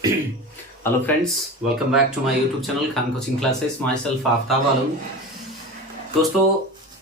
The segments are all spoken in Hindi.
Hello friends, welcome back to my YouTube channel Khan Coaching Classes. Myself Aftab आलम। दोस्तों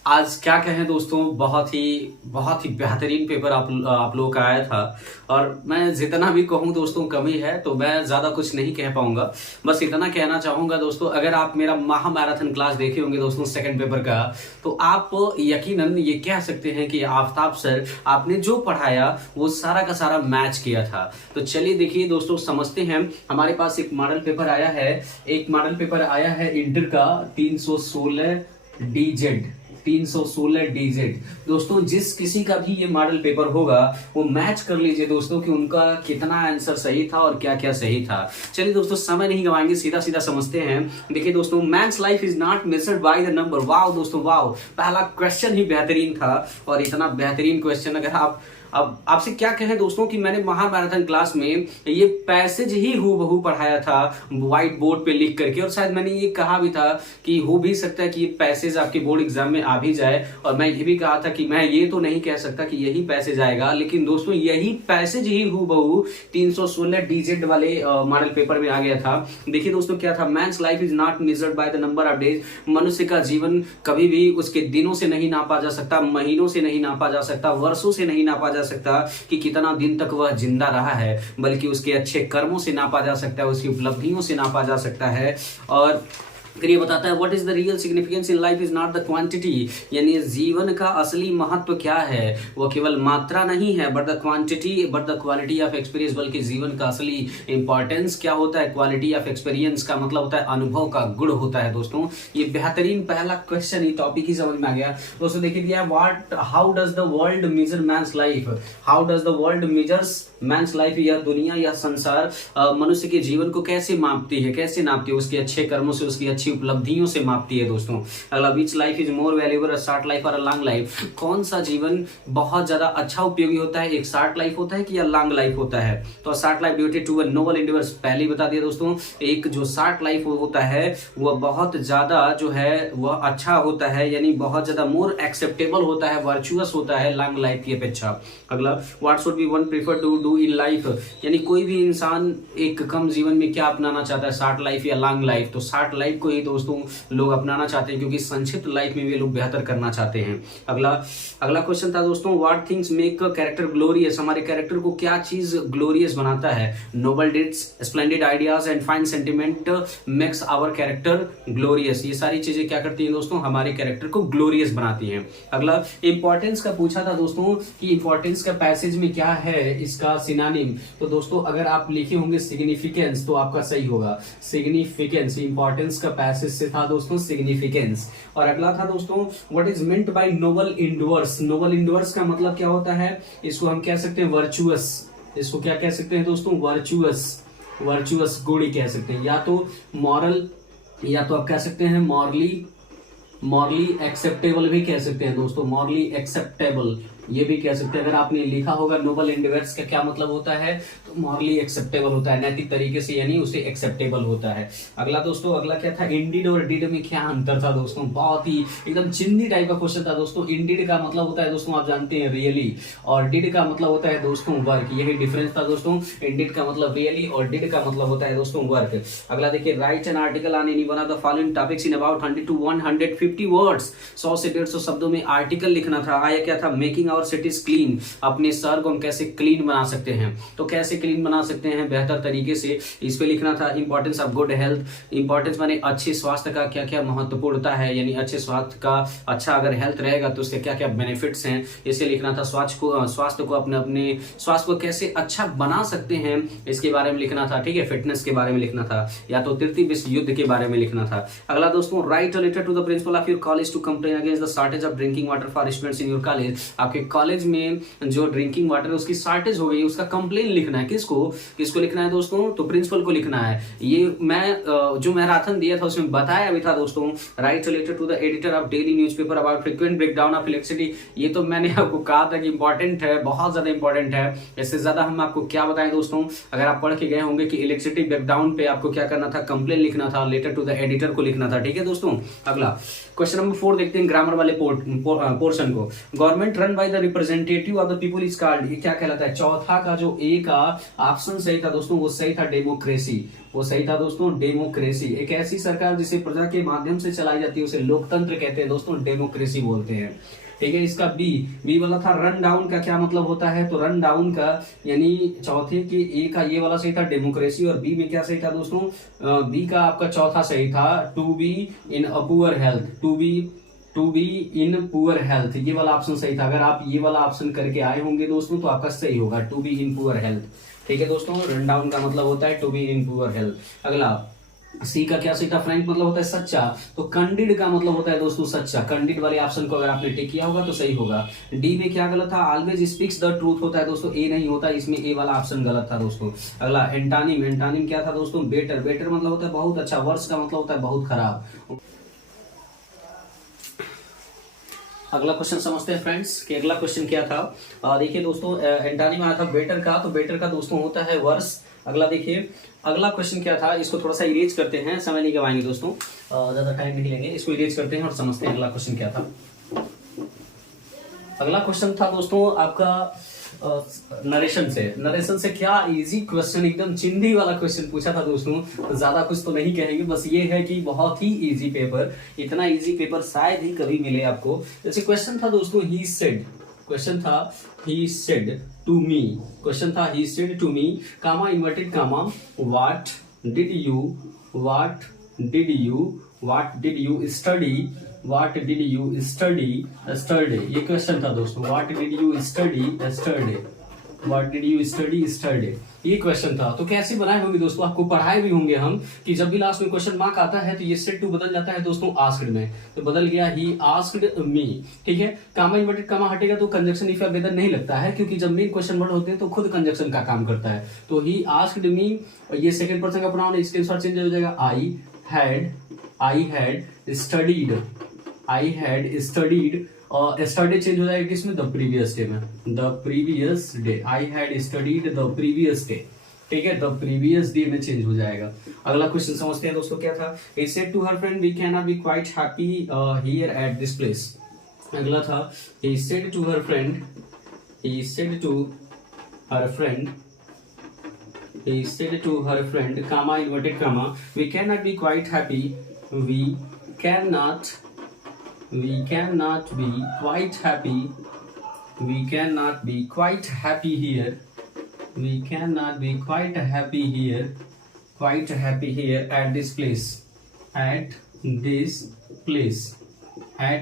आज क्या कहें दोस्तों, बहुत ही बेहतरीन पेपर आप लोगों का आया था और मैं जितना भी कहूँ दोस्तों कमी है, तो मैं ज़्यादा कुछ नहीं कह पाऊंगा। बस इतना कहना चाहूँगा दोस्तों, अगर आप मेरा महामैराथन क्लास देखे होंगे दोस्तों सेकंड पेपर का, तो आप यकीनन ये कह सकते हैं कि आफ्ताब सर आपने जो पढ़ाया वो सारा का सारा मैच किया था। तो चलिए देखिए दोस्तों, समझते हैं। हमारे पास एक मॉडल पेपर आया है, इंटर का 316 डीजेड। दोस्तों जिस किसी का भी ये मॉडल पेपर होगा वो मैच कर लीजिए दोस्तों कि उनका कितना आंसर सही था और क्या क्या सही था। चलिए दोस्तों समय नहीं गवाएंगे, सीधा सीधा समझते हैं। देखिए दोस्तों, man's life is not measured by the number. Wow दोस्तों वाओ, पहला क्वेश्चन ही बेहतरीन था और इतना बेहतरीन क्वेश्चन अगर आप अब आपसे क्या कहें दोस्तों कि मैंने महामैराथन क्लास में ये पैसेज ही हूबहू पढ़ाया था व्हाइट बोर्ड पे लिख करके, और शायद मैंने ये कहा भी था कि हो भी सकता है कि ये पैसेज आपके बोर्ड एग्जाम में आ भी जाए, और मैं ये भी कहा था कि मैं ये तो नहीं कह सकता कि यही पैसेज आएगा, लेकिन दोस्तों यही पैसेज ही हूबहू 316 डीजेड वाले मॉडल पेपर में आ गया था। देखिए दोस्तों क्या था, man's life is not measured by the number of days. मनुष्य का जीवन कभी भी उसके दिनों से नहीं नापा जा सकता, महीनों से नहीं नापा जा सकता, वर्षों से नहीं नापा जा सकता कि कितना दिन तक वह जिंदा रहा है, बल्कि उसके अच्छे कर्मों से नापा जा सकता है, उसकी उपलब्धियों से नापा जा सकता है। और फिर ये बताता है what is the real significance in life is not the quantity, यानी जीवन का असली महत्व क्या है वो केवल मात्रा नहीं है but the quality of experience. बल्कि जीवन का असली इंपॉर्टेंस क्या होता है, क्वालिटी ऑफ एक्सपीरियंस का मतलब होता है अनुभव का गुण होता है। दोस्तों ये बेहतरीन पहला क्वेश्चन, ये टॉपिक ही समझ में आ गया। दोस्तों देखिए दिया how does the world measure man's life, how does the world measures man's life. यह दुनिया या संसार मनुष्य के जीवन को कैसे मापती है, कैसे नापती है, उसके अच्छे कर्मों से, उसकी अच्छी उपलब्धियों से मापती है। दोस्तों अगला, विच life is more valuable, a short life और अ लॉन्ग लाइफ। कौन सा जीवन बहुत ज्यादा अच्छा उपयोगी होता है, एक शॉर्ट लाइफ होता है कि या लॉन्ग लाइफ होता है। तो short life devoted to a noble endeavours, पहले ही बता दिया दोस्तों। एक जो शॉर्ट लाइफ होता है वह बहुत ज्यादा जो है वह अच्छा होता है, यानी बहुत ज्यादा मोर एक्सेप्टेबल होता है, वर्चुअस होता है लॉन्ग लाइफ की अपेक्षा। अगला, what should be one prefer to do in life, यानी कोई भी इंसान एक कम जीवन में क्या अपनाना चाहता है, शॉर्ट लाइफ या लॉन्ग लाइफ। तो शॉर्ट लाइफ को ही दोस्तों लोग अपनाना चाहते हैं, क्योंकि संक्षिप्त लाइफ में भी लोग बेहतर करना चाहते हैं। अगला क्वेश्चन था दोस्तों, what things make a character glorious, हमारे कैरेक्टर को क्या चीज ग्लोरियस बनाता है। Noble deeds, splendid ideas and fine sentiment makes our character glorious. ये सारी चीजें क्या करती हैं दोस्तों, हमारे कैरेक्टर को ग्लोरियस बनाती हैं। अगला, इंपॉर्टेंस का पूछा था दोस्तों कि इंपॉर्टेंस का पैसेज में क्या है इसका सिनोनिम। तो दोस्तों अगर आप लिखे होंगे सिग्निफिकेंस तो आपका सही होगा, सिग्निफिकेंस। इंपॉर्टेंस का पैसेज से था दोस्तों सिग्निफिकेंस। और अगला था दोस्तों, what is meant by noble endeavours. Noble endeavours का मतलब क्या होता है, इसको हम कह सकते हैं वर्चुअस। इसको क्या कह सकते हैं दोस्तों, वर्चुअस गुण ही कह सकते हैं, या तो मॉरल, या तो आप कह सकते हैं मॉरली एक्सेप्टेबल भी कह सकते हैं दोस्तों, मॉरली एक्सेप्टेबल ये भी कह सकते हैं। अगर आपने लिखा होगा नोबल एंडिवर्स का क्या मतलब होता है, तो मॉरली एक्सेप्टेबल होता है, नैतिक तरीके से, यानी उसे एक्सेप्टेबल होता है। अगला दोस्तों, अगला क्या था, इंडिड और डिड में क्या अंतर था दोस्तों। बहुत ही एकदम चिंदी टाइप का क्वेश्चन था दोस्तों। इंडिड का मतलब होता है दोस्तों आप जानते हैं रियली, और डिड का मतलब होता है दोस्तों वर्क। यही डिफरेंस था दोस्तों, इंडिड का मतलब रियली और डिड का मतलब होता है दोस्तों वर्क। अगला देखिए, right an article on any one of the following topics in about 100 to 150 words. 100 से 150 शब्दों में आर्टिकल लिखना था। आया क्या था, मेकिंग आवर सिटीज क्लीन, अपने शहर को हम कैसे क्लीन बना सकते हैं। तो कैसे क्लीन बना सकते हैं बेहतर तरीके से, इस पे लिखना था। Importance of good health, importance माने अच्छे स्वास्थ्य का क्या क्या महत्वपूर्णता है, यानी अच्छे स्वास्थ्य का, अच्छा अगर हेल्थ रहेगा तो उसके क्या क्या बेनिफिट्स हैं, इसे लिखना था। स्वास्थ्य को अपने स्वास्थ्य को कैसे अच्छा बना सकते हैं इसके बारे में लिखना था। ठीक है, फिटनेस के बारे में लिखना था, या तो तृतीय विश्व युद्ध के बारे में लिखना था। अगला दोस्तों, write a letter to the principal of your college to complain against the shortage of drinking water for students in your college. आपके कॉलेज में जो ड्रिंकिंग वाटर है उसकी शॉर्टेज हो गई, उसका कंप्लेन लिखना है। किसको लिखना है दोस्तों, तो प्रिंसिपल को लिखना है। ये मैं जो मैराथन दिया था उसमें बताया भी था दोस्तों। Write letter to the editor of daily newspaper about frequent breakdown of electricity. ये तो मैंने आपको कहा था कि इंपॉर्टेंट है, बहुत ज्यादा इंपॉर्टेंट है। इससे ज्यादा हम आपको क्या बताएं दोस्तों, अगर आप पढ़ के गए होंगे कि इलेक्ट्रिसिटी ब्रेकडाउन पे आपको क्या करना था, कंप्लेन लिखना था, लेटर टू द एडिटर को लिखना था। ठीक है दोस्तों। अगला क्वेश्चन नंबर 4 देखते हैं, ग्रामर वाले पोर्शन को। Government run by the the representative of the people is called, ये क्या कहलाता है? चौथा का जो ए का ऑप्शन सही था दोस्तों, वो सही था डेमोक्रेसी, वो सही था दोस्तों डेमोक्रेसी। एक ऐसी सरकार जिसे प्रजा के माध्यम से चलाई जाती है उसे लोकतंत्र कहते हैं दोस्तों, डेमोक्रेसी बोलते हैं। ठीक है, इसका बी वाला था रन डाउन का क्या मतलब होता है? तो रन डाउन का यानी चौथे के ए का ये वाला सही था डेमोक्रेसी, और बी में क्या सही था दोस्तों? बी का आपका चौथा सही था to be in a poor health, to be in poor health, ये वाला ऑप्शन सही था। अगर आप ये वाला ऑप्शन करके आए होंगे दोस्तों तो आपका सही होगा to be in poor health. ठीक है दोस्तों, रन डाउन का मतलब होता है to be in poor health. अगला सी का क्या सही था? फ्रैंक मतलब होता है सच्चा, तो कैंडिड का मतलब होता है दोस्तों सच्चा। कैंडिड वाले ऑप्शन को अगर आपने टिक किया होगा तो सही होगा। डी में क्या गलत था? ऑलवेज स्पीक्स द ट्रूथ होता है दोस्तों, ए नहीं होता, इसमें ए वाला ऑप्शन गलत था दोस्तों। अगला एंटानिम, एंटानिम क्या था दोस्तों? बेटर, बेटर मतलब होता है बहुत अच्छा, वर्स का मतलब होता है बहुत खराब। अगला क्वेश्चन समझते हैं फ्रेंड्स कि अगला क्वेश्चन क्या था। देखिए दोस्तों, एंटानिम आया था बेटर का, तो बेटर का दोस्तों होता है वर्स। अगला देखिए, अगला क्वेश्चन क्या था, इसको थोड़ा सा इरेज करते हैं, समय नहीं गवाएंगे दोस्तों, ज्यादा टाइम नहीं लेंगे, इसको इरेज करते हैं और समझते हैं अगला क्वेश्चन क्या था। अगला क्वेश्चन था दोस्तों आपका नरेशन से। नरेशन से क्या इजी क्वेश्चन, एकदम चिंदी वाला क्वेश्चन पूछा था दोस्तों, तो ज्यादा कुछ तो नहीं कहेंगे, बस ये है कि बहुत ही इजी पेपर, इतना इजी पेपर शायद ही कभी मिले आपको। जैसे क्वेश्चन था दोस्तों ही सेड, क्वेश्चन था he said to me, question था he said to me, comma inverted comma, what did you study, What did you study yesterday? ये क्वेश्चन था दोस्तों, What did you study yesterday? What did you study yesterday? ये क्वेश्चन था। तो कैसे बनाए होंगे दोस्तों, आपको पढ़ाए भी होंगे हम कि जब भी लास्ट में क्वेश्चन मार्क आता है तो ये सेड टू बदल जाता है दोस्तों आस्क्ड में, तो बदल गया ही आस्क्ड मी। ठीक है, कामा इन्वर्टेड कामा हटेगा तो कंजक्शन इफ या वेदर नहीं लगता है, क्योंकि जब मेन क्वेश्चन वर्ड होते हैं तो खुद कंजक्शन का काम करता है। तो ही आस्क्ड मी, और ये सेकंड पर्सन का प्रोनाउन, इसके अनुसार चेंज हो जाएगा I had studied, I had studied, और स्टडी चेंज हो जाएगा किसमें? द प्रीवियस डे में, the previous day, I had studied the previous day. ठीक है, द प्रीवियस डे में चेंज हो जाएगा। अगला क्वेश्चन समझते हैं दोस्तों क्या था। He said to her friend we can not be quite happy here at this place. अगला था he said to her friend, he said to her friend, he said to her friend, comma inverted comma, we cannot be quite happy, we cannot be quite happy, we cannot be quite happy here, we cannot be quite happy here at this place, at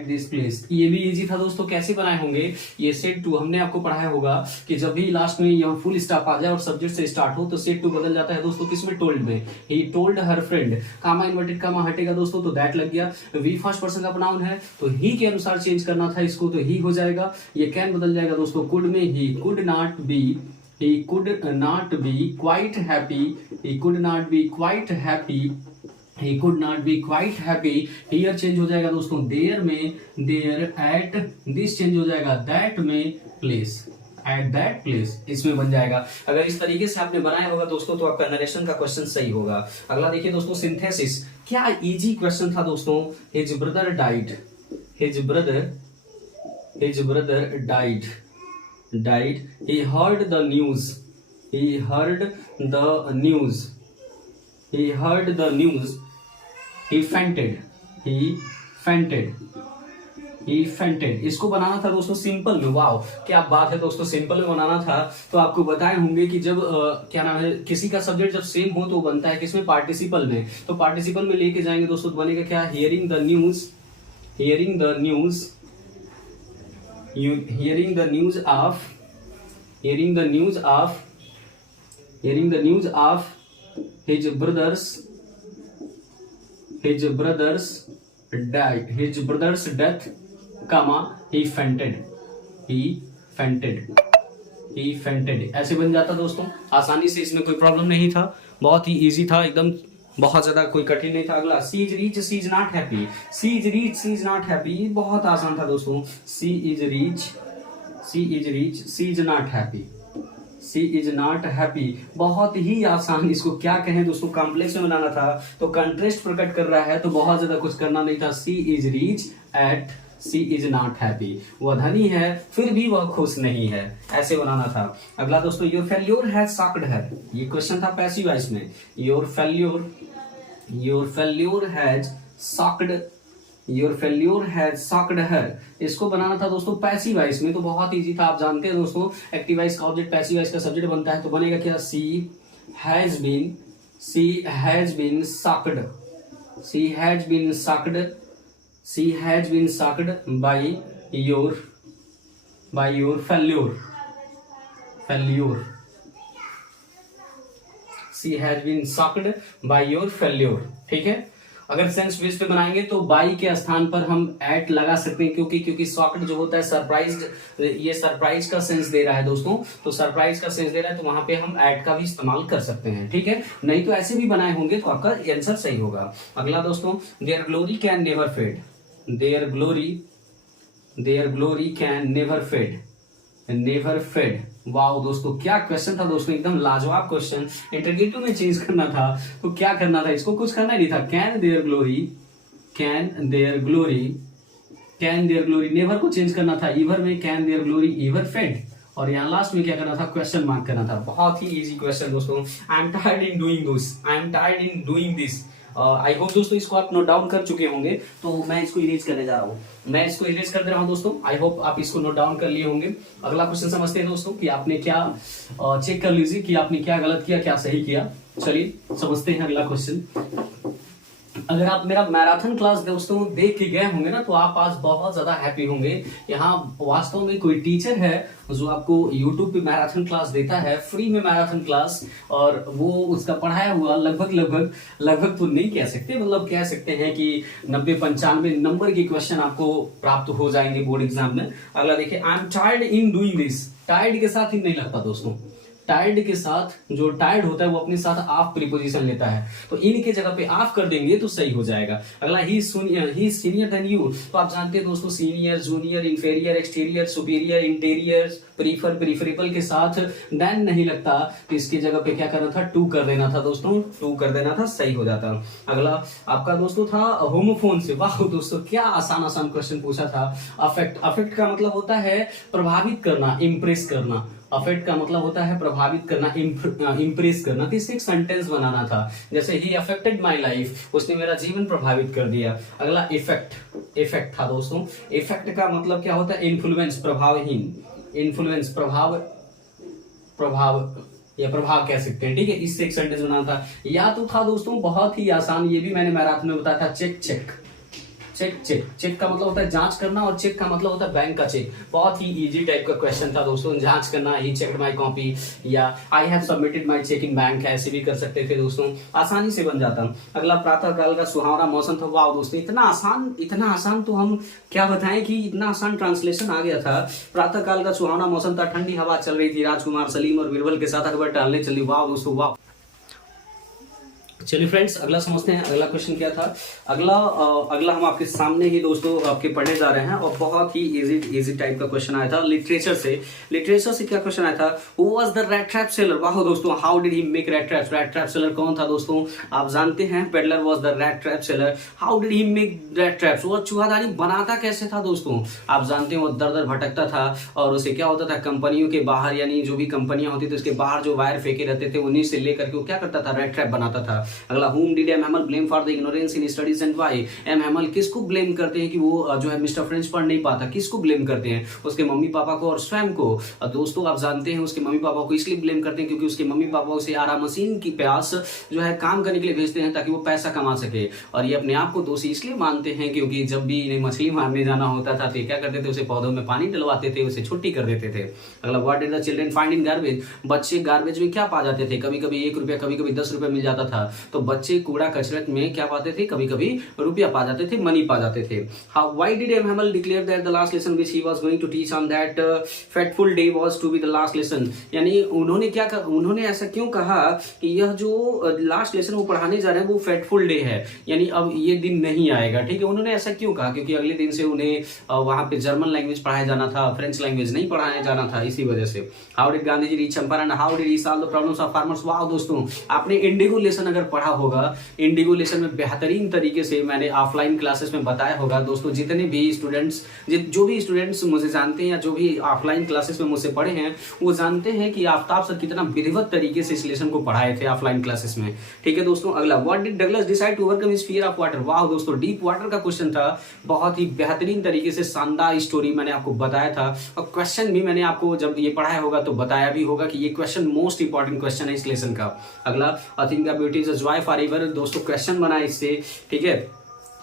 this place। ये भी इजी था दोस्तों, कैसे बनाए होंगे? ये सेड टू हमने आपको पढ़ाया होगा कि जब भी लास्ट में यहाँ फुल स्टॉप आ जाए और सब्जेक्ट से स्टार्ट हो तो सेड टू बदल जाता है दोस्तों किसमें? टोल्ड में। He told her friend, comma inverted comma हटेगा दोस्तों तो दैट लग गया। वी फर्स्ट पर्सन का प्रोनाउन है तो ही के अनुसार चेंज करना था इसको, तो ही हो जाएगा। ये कैन बदल जाएगा दोस्तों कुड में, he could not be quite happy, here change हो जाएगा दोस्तों देयर में, देयर एट, दिस चेंज हो जाएगा दैट में, प्लेस, एट दैट प्लेस, इसमें बन जाएगा। अगर इस तरीके से आपने बनाया होगा दोस्तों तो आपका नरेशन का क्वेश्चन सही होगा। अगला देखिए दोस्तों सिंथेसिस, क्या इजी क्वेश्चन था दोस्तों। His brother died, he heard the news, he fainted। इसको बनाना था दोस्तों सिंपल में, वाओ क्या बात है दोस्तों, सिंपल में बनाना था। तो आपको बताए होंगे कि जब क्या नाम है, किसी का सब्जेक्ट जब सेम हो तो बनता है किसमें? पार्टिसिपल में। तो पार्टिसिपल में लेके जाएंगे दोस्तों तो बनेगा क्या? Hearing the news of his brother's death, comma he fainted, ऐसे बन जाता दोस्तों आसानी से, इसमें कोई प्रॉब्लम नहीं था, बहुत ही इजी था एकदम, बहुत ज्यादा कोई कठिन नहीं था। अगला she is rich she is not happy, she is not happy, बहुत आसान था दोस्तों। She is rich she is not happy, बहुत ही आसान। इसको क्या कहें दोस्तों, कॉम्प्लेक्स में बनाना था तो कंट्रेस्ट प्रकट कर रहा है तो बहुत ज्यादा कुछ करना नहीं था। She is rich at she is not happy. वह धनी है फिर भी वह खुश नहीं है, ऐसे बनाना था। अगला दोस्तों, your failure has shocked her, ये क्वेश्चन था पैसिव वॉइस में। Your failure has shocked, your failure has shocked her, इसको बनाना था दोस्तों पैसिव वॉइस में, तो बहुत इजी था। आप जानते हैं दोस्तों एक्टिव वॉइस का ऑब्जेक्ट पैसिव वॉइस का सब्जेक्ट बनता है, तो बनेगा क्या, she has been shocked, she has been sucked by your failure, she has been sucked by your failure। ठीक है, अगर सेंस बेस पे बनाएंगे तो बाई के स्थान पर हम एट लगा सकते हैं, क्योंकि सॉक्ड जो होता है सरप्राइज्ड, ये सरप्राइज का सेंस दे रहा है दोस्तों, तो सरप्राइज का सेंस दे रहा है तो वहां पे हम एट का भी इस्तेमाल कर सकते हैं। ठीक है, नहीं तो ऐसे भी बनाए होंगे तो आपका आंसर सही होगा। अगला दोस्तों, their glory can never fade, their glory can never fade. Wow दोस्तों, क्या क्वेश्चन था दोस्तों, एकदम लाजवाब क्वेश्चन। इंटरगेटिव में चेंज करना था तो क्या करना था, इसको कुछ करना नहीं था। कैन देयर ग्लोरी, नेवर को चेंज करना था ईवर में, can their glory ever fade, और यहाँ लास्ट में क्या करना था, क्वेश्चन मार्क करना था। बहुत ही इजी क्वेश्चन दोस्तों। I am tired in doing this. I hope दोस्तों इसको आप नोट डाउन कर चुके होंगे, तो मैं इसको इरेज करने जा रहा हूँ, मैं इसको इरेज कर दे रहा हूँ दोस्तों। आई होप आप इसको नोट डाउन कर लिए होंगे। अगला क्वेश्चन समझते हैं दोस्तों कि आपने क्या चेक कर लीजिए कि आपने क्या गलत किया क्या सही किया। चलिए समझते हैं अगला क्वेश्चन। अगर आप मेरा मैराथन क्लास दोस्तों देख के गए होंगे ना, तो आप आज बहुत ज्यादा हैप्पी होंगे। यहाँ वास्तव में कोई टीचर है जो आपको YouTube पे मैराथन क्लास देता है, फ्री में मैराथन क्लास, और वो उसका पढ़ाया हुआ लगभग तो नहीं कह सकते, मतलब कह सकते हैं कि 90-95 नंबर के क्वेश्चन आपको प्राप्त हो जाएंगे बोर्ड एग्जाम में। अगला देखिए, I am tired in doing this. Tired के साथ ही नहीं लगता दोस्तों, टायर्ड के साथ जो टायर्ड होता है वो अपने साथ ऑफ प्रीपोजिशन लेता है, तो इनके जगह पे ऑफ कर देंगे तो सही हो जाएगा। अगला, ही सीनियर देन यू, तो आप जानते हैं दोस्तों senior, junior, inferior, exterior, superior, interior, prefer, preferable के साथ देन नहीं लगता, तो इसकी जगह पे क्या करना था, टू कर देना था दोस्तों, टू कर देना था, सही हो जाता। अगला आपका दोस्तों था होमोफोन से। वाह दोस्तों, क्या आसान क्वेश्चन पूछा था। अफेक्ट का मतलब होता है प्रभावित करना, इम्प्रेस करना। अफेक्ट का मतलब होता है प्रभावित करना, इम्प्रेस करना। तो इससे एक सेंटेंस बनाना था, जैसे ही अफेक्टेड माई लाइफ, उसने मेरा जीवन प्रभावित कर दिया। अगला इफेक्ट था दोस्तों। इफेक्ट का मतलब क्या होता है, इन्फ्लुएंस, प्रभावहीन, इन्फ्लुएंस, प्रभाव या प्रभाव कह सकते हैं। ठीक है, इससे एक सेंटेंस बनाना था। या तो था दोस्तों बहुत ही आसान, ये भी मैंने मैराथन में बताया था, चेक का मतलब होता है जांच करना, और चेक का मतलब होता है बैंक का चेक। बहुत ही इजी टाइप का क्वेश्चन था दोस्तों, जांच करना, ही चेक्ड माय कॉपी, या I have submitted my cheque in bank, ऐसे भी कर सकते थे दोस्तों, आसानी से बन जाता। अगला, प्रातः काल का सुहावना मौसम था। वाह दोस्तों, इतना आसान तो हम क्या बताएं कि इतना आसान ट्रांसलेशन आ गया था। प्रातः काल का सुहावना मौसम था, ठंडी हवा चल रही थी, राजकुमार सलीम और बीरबल के साथ अकबर टहलने चली। वाह दोस्तों वाह। चलिए फ्रेंड्स, अगला समझते हैं। अगला क्वेश्चन क्या था। अगला हम आपके सामने ही दोस्तों आपके पढ़ने जा रहे हैं, और बहुत ही इजी टाइप का क्वेश्चन आया था लिटरेचर से क्या क्वेश्चन आया था, who was the rat trap seller. वाह दोस्तों, how did he make rat traps. Rat trap seller कौन था दोस्तों, आप जानते हैं, peddler was the rat trap seller. How did he make rat traps, वो चूहादानी बनाता कैसे था दोस्तों, आप जानते हैं, वो दर भटकता था, और उसे क्या होता था, कंपनियों के बाहर, यानी जो भी कंपनियां होती थी उसके बाहर जो वायर फेंके रहते थे उन्हीं से लेकर के वो क्या करता था, रैट ट्रैप बनाता था। अगला, whom did M. Hamel blame for the ignorance in studies and why। M. Hamel किसको ब्लेम करते हैं कि वो जो है मिस्टर फ्रेंच पढ़ नहीं पाता, किसको ब्लेम करते हैं, उसके मम्मी पापा को और स्वयं को। दोस्तों आप जानते हैं उसके मम्मी पापा को इसलिए ब्लेम करते हैं क्योंकि उसके मम्मी पापा उसे आरा मशीन की प्यास जो है काम करने के लिए भेजते हैं ताकि वो पैसा कमा सके, और ये अपने आप को दोषी इसलिए मानते हैं क्योंकि जब भी इन्हें मछली मारने जाना होता था तो क्या करते थे, उसे पौधों में पानी डलवाते थे, उसे छुट्टी कर देते थे। अगला, what did the children find in garbage. बच्चे गार्बेज में क्या पा जाते थे, कभी कभी 1 रुपया, कभी कभी 10 रुपया मिल जाता था, तो बच्चे कूड़ा कचरत में क्या पाते थे, कभी कभी रुपया पा जाते थे, मनी पा जाते थे। Why did M Hamel declare that the last lesson which he was going to teach on that fateful day was to be the last lesson. यानी उन्होंने ऐसा क्यों कहा कि यह जो लास्ट लेसन वो पढ़ाने जा रहे हैं वो फैटफुल डे है, यानी अब ये दिन नहीं आएगा। ठीक है, उन्होंने ऐसा क्यों कहा, क्योंकि अगले दिन से उन्हें वहां पे जर्मन लैंग्वेज पढ़ाया जाना था, फ्रेंच लैंग्वेज नहीं पढ़ाया जाना था, इसी वजह से। How did Gandhi ji reach Champaran, how did he solve the problems of farmers. वाह दोस्तों, आपने इंडिगो लेसन अगर पढ़ा होगा, इंडिगो लेसन में बेहतरीन तरीके से मैंने ऑफलाइन क्लासेस में बताया होगा। दोस्तों जितने भी स्टूडेंट्स जो भी स्टूडेंट्स मुझे जानते हैं या जो भी ऑफलाइन क्लासेस में मुझसे पढ़े हैं वो जानते हैं कि आफ्ताब सर कितना विधिवत तरीके से इस लेसन को पढ़ाए थे ऑफलाइन क्लासेस में। ठीक है दोस्तों, अगला, what did Douglas decide to overcome his fear of water. वाह दोस्तों, डीप वाटर का क्वेश्चन था, बहुत ही बेहतरीन तरीके से शानदार स्टोरी मैंने आपको बताया था और क्वेश्चन भी मैंने आपको जब ये पढ़ाया होगा तो बताया भी होगा कि ये क्वेश्चन मोस्ट इंपॉर्टेंट क्वेश्चन है इस लेसन का। अगला, I think the beauty is a joy for ever. दोस्तों क्वेश्चन बना इससे, ठीक है,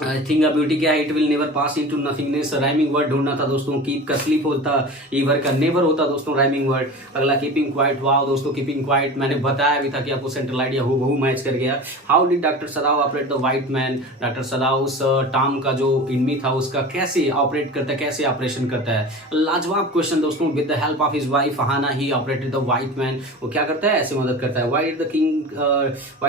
आई थिंक ब्यूटी क्या है, it will never pass into nothingness. Rhyming word ढूंढना था दोस्तों, कीप का स्लीप होता, ईवर का नेवर होता दोस्तों राइमिंग वर्ड। अगला, कीपिंग क्वाइट। वाह दोस्तों, कीपिंग क्वाइट मैंने बताया भी था कि आपको सेंट्रल आइडिया हूबहू मैच कर गया। How did doctor सदाव operate the white man. Doctor सदाव उस टॉम का जो इनमी था उसका कैसे ऑपरेट करता है, कैसे ऑपरेशन करता है। लाजवाब क्वेश्चन दोस्तों। With the help of his wife Hana he operated the white man. वो क्या करता है, ऐसे मदद करता है। Why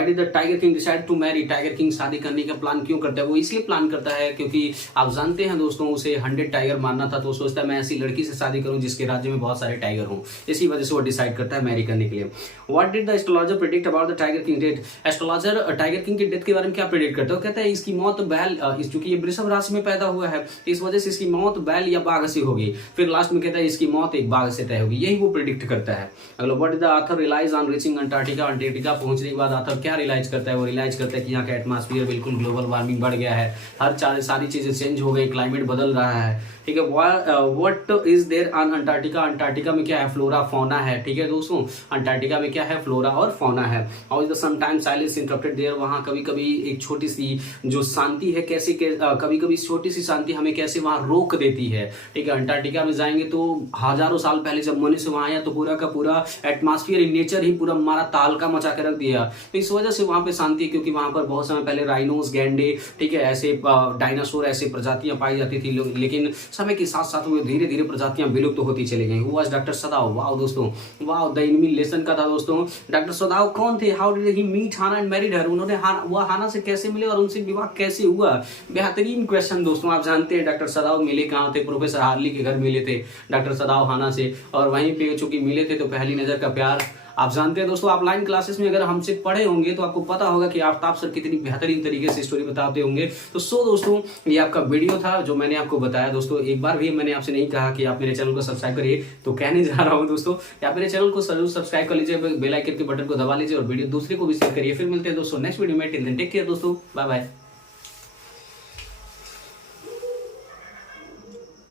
did the tiger king decide to marry. Tiger king शादी करने का प्लान क्यों करता है, वो इसलिए प्लान करता है क्योंकि आप जानते हैं दोस्तों उसे 100 टाइगर मारना था, तो वो सोचता है मैं ऐसी लड़की से शादी करूं जिसके राज्य में बहुत सारे टाइगर हों। इसी वजह से वो डिसाइड करता है मैरी करने के लिए। What did the astrologer predict about the tiger king death. Astrologer tiger king की डेथ के बारे में क्या प्रेडिक्ट करता है, वो कहता है इसकी मौत बैल, क्योंकि ये वृषभ राशि में पैदा हुआ है इस वजह से इसकी मौत बैल या बाघ से होगी। फिर लास्ट में कहता है इसकी मौत एक बाघ से तय होगी, यही वो प्रेडिक्ट करता है। अगला, what did the author realise on reaching Antarctica. Antarctica पहुंचने के बाद ऑथर क्या रियलाइज करता है, वो रियलाइज करता है कि यहाँ का एटमॉस्फेयर बिल्कुल ग्लोबल वार्मिंग बढ़ गया है, हर सारी चीजें चेंज हो गई, क्लाइमेट बदल रहा है। ठीक है, what is there on Antarctica. Antarctica में क्या है, फ्लोरा फौना है। ठीक है दोस्तों, अंटार्कटिका में क्या है, फ्लोरा और फौना है। How is the sometimes silence interrupted there. वहाँ कभी कभी एक छोटी सी जो शांति है कैसे कभी कभी छोटी सी शांति हमें कैसे वहाँ रोक देती है। ठीक है, अंटार्कटिका में जाएंगे तो हजारों साल पहले जब मनुष्य वहाँ आया तो पूरा का पूरा एटमॉस्फेयर नेचर ही पूरा हमारा तालका मचा के रख दिया, तो इस वजह से वहाँ पे शांति, क्योंकि वहाँ पर बहुत समय पहले राइनोस, गैंडे, ठीक है, ऐसे डायनासोर ऐसे प्रजातियां पाई जाती थी, लेकिन समय के साथ साथ वो धीरे धीरे प्रजातियां विलुप्त होती चली गई। वो आज डॉक्टर सदाव। वाह दोस्तों, वाह, द एनिमी लेसन का था दोस्तों। डॉक्टर सदाव कौन थे, how did he meet Hana and married her. उन्होंने वो हाना से कैसे मिले और उनसे विवाह कैसे हुआ। बेहतरीन क्वेश्चन दोस्तों। आप जानते हैं डॉक्टर सदाव मिले कहाँ थे, प्रोफेसर हार्ली के घर मिले थे डॉक्टर सदाव हाना से, और वहीं पे चूंकि मिले थे तो पहली नजर का प्यार। आप जानते हैं दोस्तों, आप लाइन क्लासेस में अगर हमसे पढ़े होंगे तो आपको पता होगा कि आफ्ताब सर कितनी बेहतरीन तरीके से स्टोरी बताते होंगे। तो दोस्तों ये आपका वीडियो था जो मैंने आपको बताया दोस्तों। एक बार भी मैंने आपसे नहीं कहा कि आप मेरे चैनल को सब्सक्राइब करिए, तो कहने जा रहा हूं दोस्तों, आप मेरे चैनल को जरूर सब्सक्राइब कर लीजिए, बेल आइकन के बटन को दबा लीजिए और वीडियो दूसरे को भी शेयर करिए। फिर मिलते हैं दोस्तों नेक्स्ट वीडियो में। टिल देन टेक केयर दोस्तों, बाय बाय।